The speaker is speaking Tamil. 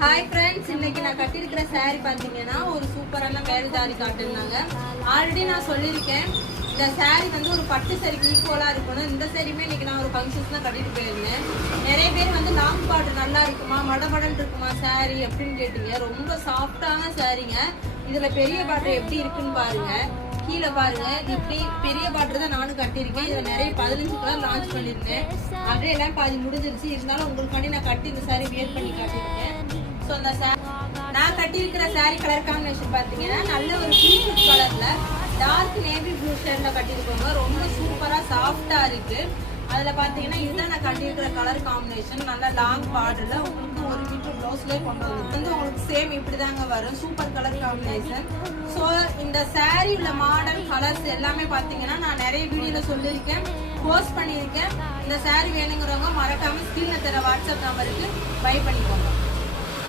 ஹாய் ஃப்ரெண்ட்ஸ், இன்னைக்கு நான் கட்டியிருக்கிற saree பார்த்தீங்கன்னா ஒரு சூப்பரான வேறு ஜாதி காட்டுனாங்க. ஆல்ரெடி நான் சொல்லியிருக்கேன், இந்த saree வந்து ஒரு பட்டு சாரிக்கு ஈக்குவலாக இருக்கணும். இந்த சாரியுமே இன்னைக்கு நான் ஒரு ஃபங்க்ஷன்ஸ் தான் கட்டிட்டு போயிருந்தேன். நிறைய பேர் வந்து லாங் பார்டர் நல்லா இருக்குமா, மடமடன் இருக்குமா saree அப்படின்னு கேட்டீங்க. ரொம்ப சாஃப்டான சாரீங்க. இதில் பெரிய பார்டர் எப்படி இருக்குன்னு பாருங்க. கீழே பாருங்க, இப்படி பெரிய பார்டர் தான் நானும் கட்டியிருக்கேன். இதில் நிறைய 15 கலர் லான்ச் பண்ணியிருந்தேன். அப்படியே எல்லாம் பாதி முடிஞ்சிருச்சு. இருந்தாலும் உங்களுக்காண்டி நான் கட்டி இந்த சாரி வியர் பண்ணி காட்டியிருக்கேன். ஸோ அந்த நான் கட்டியிருக்கிற சாரி கலர் காம்பினேஷன் பார்த்தீங்கன்னா நல்ல ஒரு பீட்ரூட் கலர்ல டார்க் நேவி ப்ளூ ஷேட்ல கட்டியிருக்கோங்க. ரொம்ப சூப்பரா சாஃப்டா இருக்கு. அதுல பாத்தீங்கன்னா இதுதான் நான் கட்டியிருக்கிற கலர் காம்பினேஷன். நல்லா லாங் பார்டர்ல உங்களுக்கு 1 மீட்டர் ப்ளவுஸ்லேயே கொண்டு வந்து உங்களுக்கு சேம் இப்படிதாங்க வரும். Super colour combination. ஸோ இந்த சாரி உள்ள மாடல் கலர்ஸ் எல்லாமே பாத்தீங்கன்னா நான் நிறைய வீடியோல சொல்லியிருக்கேன், போஸ்ட் பண்ணியிருக்கேன். இந்த சாரி வேணுங்கிறவங்க மறக்காம ஸ்கிரீன்ல தர வாட்ஸ்அப் நம்பருக்கு பை பண்ணிக்கோங்க.